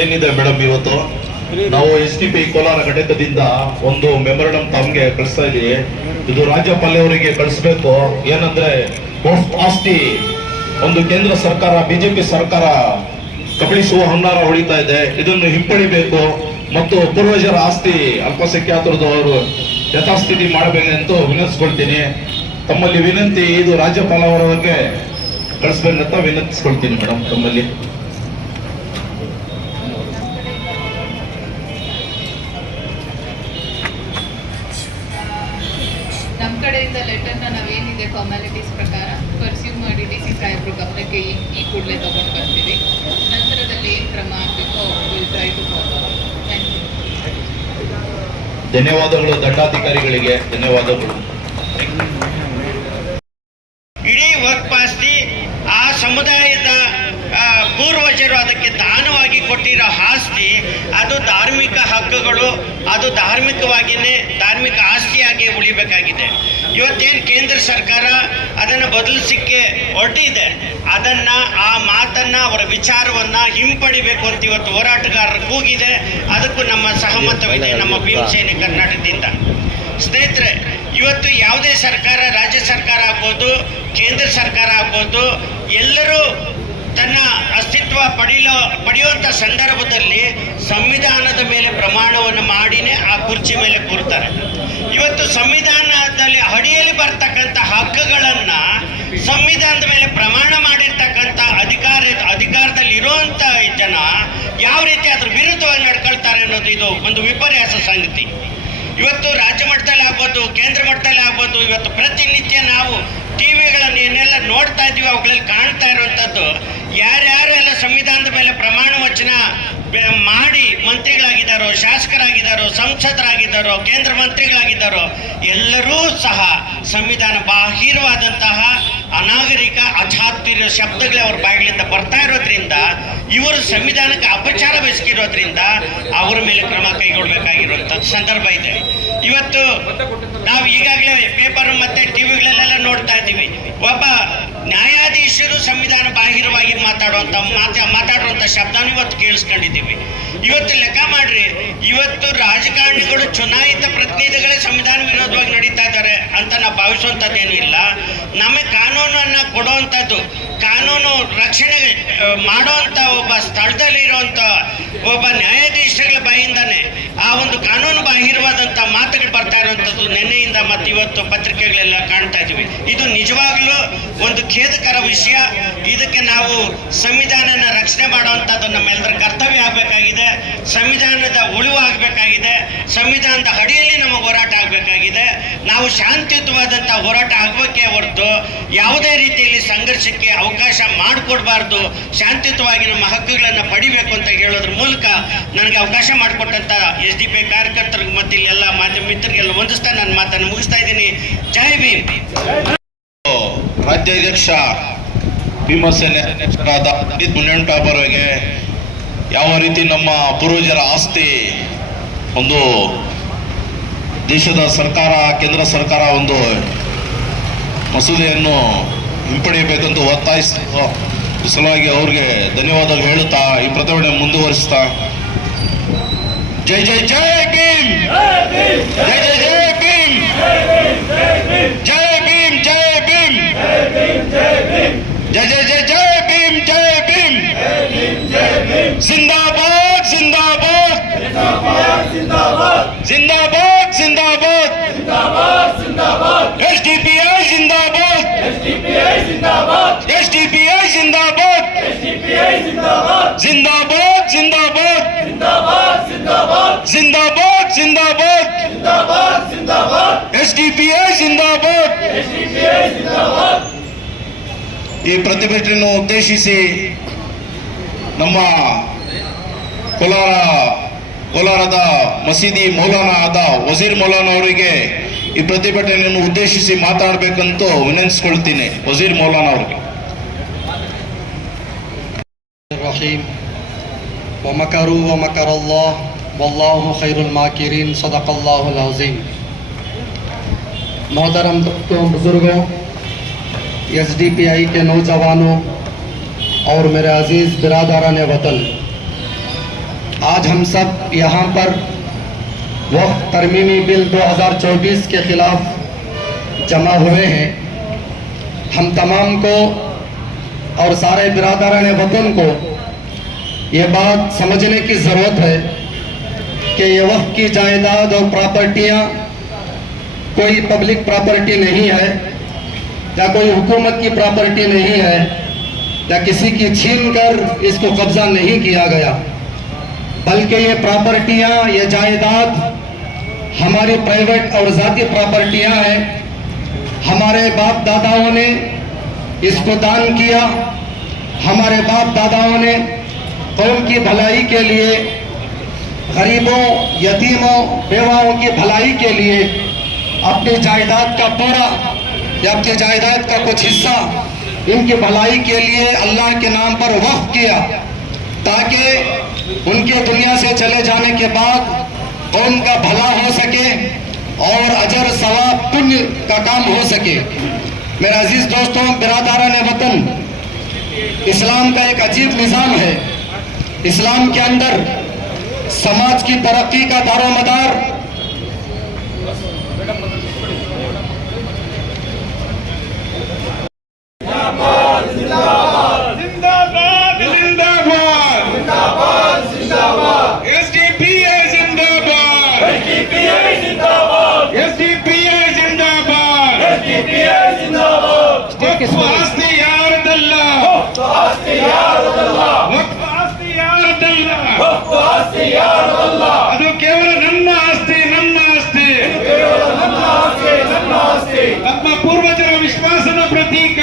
ಏನಿದೆ ಮೇಡಮ್ ಇವತ್ತು? ನಾವು ಎಸ್ ಟಿ ಪಿ ಕೋಲಾರ ಘಟಕದಿಂದ ಒಂದು ಮೆಮೊರಂಡಮ್ ತಮ್ಗೆ ಕಳಿಸ್ತಾ ಇದೀವಿ. ಇದು ರಾಜ್ಯಪಾಲ ಅವರಿಗೆ ಕಳಿಸ್ಬೇಕು. ಏನಂದ್ರೆ ಆಸ್ತಿ ಒಂದು ಕೇಂದ್ರ ಸರ್ಕಾರ ಬಿಜೆಪಿ ಸರ್ಕಾರ ಕಬಳಿಸುವ ಹುನ್ನಾರ ಉಳಿತಾ ಇದೆ. ಇದನ್ನು ಹಿಂಪಡಿಬೇಕು. ಮತ್ತು ಪೂರ್ವಜರ ಆಸ್ತಿ ಅಲ್ಪಸಂಖ್ಯಾತರದವರು ಯಥಾಸ್ಥಿತಿ ಮಾಡಬೇಕೆಂದು ವಿನಂತಿಸ್ಕೊಳ್ತೀನಿ. ತಮ್ಮಲ್ಲಿ ವಿನಂತಿ, ಇದು ರಾಜ್ಯಪಾಲ ಅವರಿಗೆ ಕಳಿಸ್ಬೇಕಂತ ವಿನಂತಿಸ್ಕೊಳ್ತೀನಿ ಮೇಡಮ್ ತಮ್ಮಲ್ಲಿ. ಸಿ ಗಮನಕ್ಕೆ ಈ ಕೂಡಲೇ ತಗೊಂಡು ಬರ್ತೀವಿ ನಂತರದಲ್ಲಿ ಏನು ಕ್ರಮ ಆಗಬೇಕೋ. ಟ್ರೈ ಟು ಧನ್ಯವಾದಗಳು ದಂಡಾಧಿಕಾರಿಗಳಿಗೆ. ಧನ್ಯವಾದಗಳು. ಇಡೀ ವರ್ಕ್ ಪಾಸ್ತಿ ಆ ಸಮುದಾಯದ ಪೂರ್ವಜರು ಅದಕ್ಕೆ ದಾನವಾಗಿ ಕೊಟ್ಟಿರೋ ಆಸ್ತಿ, ಅದು ಧಾರ್ಮಿಕ ಹಕ್ಕುಗಳು, ಅದು ಧಾರ್ಮಿಕವಾಗಿಯೇ ಧಾರ್ಮಿಕ ಆಸ್ತಿಯಾಗಿ ಉಳಿಬೇಕಾಗಿದೆ. ಇವತ್ತೇನು ಕೇಂದ್ರ ಸರ್ಕಾರ ಅದನ್ನು ಬದಲಿಸಿಕ್ಕೆ ಹೊರಟಿದೆ, ಅದನ್ನು ಆ ಮಾತನ್ನು, ಅವರ ವಿಚಾರವನ್ನು ಹಿಂಪಡಿಬೇಕು ಅಂತ ಇವತ್ತು ಹೋರಾಟಗಾರರು ಕೂಗಿದೆ. ಅದಕ್ಕೂ ನಮ್ಮ ಸಹಮತವಿದೆ, ನಮ್ಮ ಭೀಮಸೇನೆ ಕರ್ನಾಟಕದಿಂದ. ಸ್ನೇಹಿತರೆ, ಇವತ್ತು ಯಾವುದೇ ಸರ್ಕಾರ, ರಾಜ್ಯ ಸರ್ಕಾರ ಆಗ್ಬೋದು, ಕೇಂದ್ರ ಸರ್ಕಾರ ಆಗ್ಬೋದು, ಎಲ್ಲರೂ ತನ್ನ ಅಸ್ತಿತ್ವ ಪಡೆಯಲೋ ಪಡೆಯುವಂಥ ಸಂದರ್ಭದಲ್ಲಿ ಸಂವಿಧಾನದ ಮೇಲೆ ಪ್ರಮಾಣವನ್ನು ಮಾಡಿನೇ ಆ ಕುರ್ಚಿ ಮೇಲೆ ಕೂರ್ತಾರೆ. ಇವತ್ತು ಸಂವಿಧಾನದಲ್ಲಿ ಅಡಿಯಲ್ಲಿ ಬರ್ತಕ್ಕಂಥ ಹಕ್ಕುಗಳನ್ನು ಸಂವಿಧಾನದ ಮೇಲೆ ಪ್ರಮಾಣ ಮಾಡಿರ್ತಕ್ಕಂಥ ಅಧಿಕಾರ, ಅಧಿಕಾರದಲ್ಲಿ ಇರುವಂಥ ಜನ ಯಾವ ರೀತಿ ಅದ್ರ ವಿರುದ್ಧವಾಗಿ ನಡ್ಕೊಳ್ತಾರೆ ಅನ್ನೋದು ಇದು ಒಂದು ವಿಪರ್ಯಾಸ ಸಂಗತಿ. ಇವತ್ತು ರಾಜ್ಯ ಮಟ್ಟದಲ್ಲಿ ಆಗ್ಬೋದು, ಕೇಂದ್ರ ಮಟ್ಟದಲ್ಲಿ ಆಗ್ಬೋದು, ಇವತ್ತು ಪ್ರತಿನಿತ್ಯ ನಾವು ಟಿ ವಿಗಳನ್ನು ಏನೆಲ್ಲ ನೋಡ್ತಾ ಇದ್ದೀವಿ ಅವುಗಳಲ್ಲಿ ಕಾಣ್ತಾ ಇರುವಂಥದ್ದು ಯಾರ್ಯಾರು ಎಲ್ಲ ಸಂವಿಧಾನದ ಮೇಲೆ ಪ್ರಮಾಣ ವಚನ ಮಾಡಿ ಮಂತ್ರಿಗಳಾಗಿದ್ದಾರೋ, ಶಾಸಕರಾಗಿದ್ದಾರೋ, ಸಂಸದರಾಗಿದ್ದಾರೋ, ಕೇಂದ್ರ ಮಂತ್ರಿಗಳಾಗಿದ್ದಾರೋ, ಎಲ್ಲರೂ ಸಹ ಸಂವಿಧಾನ ಬಾಹಿರವಾದಂತಹ ಅನಾಗರಿಕ ಅಚಾತುರ್ಯ ಶಬ್ದಗಳೇ ಅವ್ರ ಬಾಯಿಗಳಿಂದ ಬರ್ತಾ ಇರೋದ್ರಿಂದ, ಇವರು ಸಂವಿಧಾನಕ್ಕೆ ಅಪಚಾರ ಬೆಸಗಿರೋದ್ರಿಂದ ಅವರ ಮೇಲೆ ಕ್ರಮ ಕೈಗೊಳ್ಳಬೇಕಾಗಿರುವಂಥ ಸಂದರ್ಭ ಇದೆ. ಇವತ್ತು ನಾವು ಈಗಾಗಲೇ ಪೇಪರ್ ಮತ್ತೆ ಟಿವಿಗಳಲ್ಲೆಲ್ಲ ನೋಡ್ತಾ ಇದ್ದೀವಿ. ಒಬ್ಬ ನ್ಯಾಯಾಧೀಶರು ಸಂವಿಧಾನ ಬಾಹಿರವಾಗಿ ಮಾತಾಡುವಂಥ ಮಾತಾ ಮಾತಾಡುವಂಥ ಶಬ್ದನೂ ಇವತ್ತು ಕೇಳಿಸ್ಕೊಂಡಿದ್ದೀವಿ. ಇವತ್ತು ಲೆಕ್ಕ ಮಾಡ್ರಿ. ಇವತ್ತು ರಾಜಕಾರಣಿಗಳು ಚುನಾಯಿತ ಪ್ರತಿನಿಧಿಗಳೇ ಸಂವಿಧಾನ ವಿರೋಧವಾಗಿ ನಡೀತಾ ಇದ್ದಾರೆ ಅಂತ ನಾವು ಭಾವಿಸುವಂಥದ್ದೇನು ಇಲ್ಲ. ನಮಗೆ ಕಾನೂನನ್ನು ಕೊಡುವಂಥದ್ದು, ಕಾನೂನು ರಕ್ಷಣೆ ಮಾಡುವಂತ ಒಬ್ಬ ಸ್ಥಳದಲ್ಲಿ ಇರುವಂಥ ಒಬ್ಬ ನ್ಯಾಯಾಧೀಶಗಳ ಬಾಯಿಂದಾನೆ ಆ ಒಂದು ಕಾನೂನು ಬಾಹಿರವಾದಂಥ ಮಾತುಗಳು ಬರ್ತಾ ಇರುವಂಥದ್ದು ನಿನ್ನೆಯಿಂದ ಮತ್ತು ಇವತ್ತು ಪತ್ರಿಕೆಗಳೆಲ್ಲ ಕಾಣ್ತಾ ಇದ್ದೀವಿ. ಇದು ನಿಜವಾಗ್ಲೂ ಒಂದು ಖೇದಕರ ವಿಷಯ. ಇದಕ್ಕೆ ನಾವು ಸಂವಿಧಾನನ ರಕ್ಷಣೆ ಮಾಡುವಂಥದ್ದು ನಮ್ಮೆಲ್ಲರ ಕರ್ತವ್ಯ ಆಗಬೇಕಾಗಿದೆ. ಸಂವಿಧಾನದ ಉಳಿವು ಆಗಬೇಕಾಗಿದೆ. ಸಂವಿಧಾನದ ಅಡಿಯಲ್ಲಿ ನಮ್ಮ ಹೋರಾಟ ಆಗಬೇಕಾಗಿದೆ. ನಾವು ಶಾಂತಿಯುತವಾದಂಥ ಹೋರಾಟ ಆಗಬೇಕೇ ಹೊರತು ಯಾವುದೇ ರೀತಿಯಲ್ಲಿ ಸಂಘರ್ಷಕ್ಕೆ ಅವಕಾಶ ಮಾಡಿಕೊಡ್ಬಾರ್ದು. ಶಾಂತಿಯುತವಾಗಿ ನಮ್ಮ ಹಕ್ಕುಗಳನ್ನು ಪಡಿಬೇಕು ಅಂತ ಹೇಳೋದ್ರ ಮೂಲಕ ನನಗೆ ಅವಕಾಶ ಮಾಡಿಕೊಟ್ಟಂಥ ಎಸ್ ಡಿ ಪಿ ಕಾರ್ಯಕರ್ತರಿಗೆ ಮತ್ತು ಎಲ್ಲ ಮಾಧ್ಯಮ ಮಿತ್ರರಿಗೆಲ್ಲ ಹೊಂದಿಸ್ತಾ ನನ್ನ ಮಾತನ್ನು ಮುಗಿಸ್ತಾ ಇದ್ದೀನಿ. ಜೈ ಭೀಮ್. ರಾಜ್ಯಾಧ್ಯಕ್ಷ ಭೀಮಸೇನೆ ಮುನಿಯಂಟಾಪ್ ಅವರಿಗೆ ಯಾವ ರೀತಿ ನಮ್ಮ ಪೂರ್ವಜರ ಆಸ್ತಿ, ಒಂದು ದೇಶದ ಸರ್ಕಾರ, ಕೇಂದ್ರ ಸರ್ಕಾರ ಒಂದು ಮಸೂದೆಯನ್ನು ಹಿಂಪಡೆಯಬೇಕೆಂದು ಒತ್ತಾಯಿಸಿತು ಈ ಸಲುವಾಗಿ ಅವ್ರಿಗೆ ಧನ್ಯವಾದಗಳು ಹೇಳುತ್ತಾ, ಈ ಪ್ರತಿಭಟನೆ ಮುಂದುವರಿಸ್ತಾ Jai Jai Jai Bhim! Jai Bhim! Jai Jai Jai Bhim! Jai Bhim! Jai Bhim! Jai Bhim! Jai Bhim! Jai Bhim! Jai Jai Jai Jai Bhim! Jai Bhim! Jai Bhim! Jai Bhim! Zindabad! Zindabad! Zindabad! Zindabad! Zindabad! Zindabad! Zindabad! Zindabad! SDPI Zindabad! SDPI Zindabad! SDPI Zindabad! SDPI Zindabad! Zindabad! Zindabad! ಎಸ್ಡಿಪಿಎ ಜಿಂದಾಬಾದ್. ಈ ಪ್ರತಿಭಟನೆಯನ್ನು ಉದ್ದೇಶಿಸಿ ನಮ್ಮ ಕೋಲಾರ, ಕೋಲಾರದ ಮಸೀದಿ ಮೌಲಾನ ಆದ ವಜೀರ್ ಮೌಲಾನ ಅವರಿಗೆ ಈ ಪ್ರತಿಭಟನೆಯನ್ನು ಉದ್ದೇಶಿಸಿ ಮಾತಾಡಬೇಕಂತ ವಿನಂತಿಸ್ಕೊಳ್ತೀನಿ ವಜೀರ್ ಮೌಲಾನ ಅವರಿಗೆ. ರಹೀಮ್ ومكروا ومكر الله والله خير الماكرين محترم دوستوں بزرگوں ایس ڈی پی آئی کے نوجوانوں اور میرے عزیز برادران وطن، آج ہم سب یہاں پر وقت ترمیمی بل دو ہزار چوبیس کے خلاف جمع ہوئے ہیں۔ ہم تمام کو اور سارے برادران وطن کو یہ بات سمجھنے کی ضرورت ہے کہ یہ وقت کی جائیداد اور پراپرٹیاں کوئی پبلک پراپرٹی نہیں ہے، یا کوئی حکومت کی پراپرٹی نہیں ہے، یا کسی کی چھین کر اس کو قبضہ نہیں کیا گیا۔ بلکہ یہ پراپرٹیاں یہ جائیداد ہماری پرائیویٹ اور ذاتی پراپرٹیاں ہیں۔ ہمارے باپ داداؤں نے اس کو دان کیا۔ ہمارے باپ داداؤں نے قوم کی بھلائی کے لیے، غریبوں، یتیموں، بیواؤں کی بھلائی کے لیے اپنی جائیداد کا پورا یا اپنی جائیداد کا کچھ حصہ ان کی بھلائی کے لیے اللہ کے نام پر وقف کیا تاکہ ان کے دنیا سے چلے جانے کے بعد قوم کا بھلا ہو سکے اور اجر ثواب پنیہ کا کام ہو سکے۔ میرا عزیز دوستوں براداران وطن، اسلام کا ایک عجیب نظام ہے۔ اسلام کے اندر سماج کی ترقی کا دار و مدار ಅದು ಕೇವಲ ನನ್ನ ಆಸ್ತಿ ನನ್ನ ಆಸ್ತಿ. ನಮ್ಮ ಪೂರ್ವಜರ ವಿಶ್ವಾಸದ ಪ್ರತೀಕ.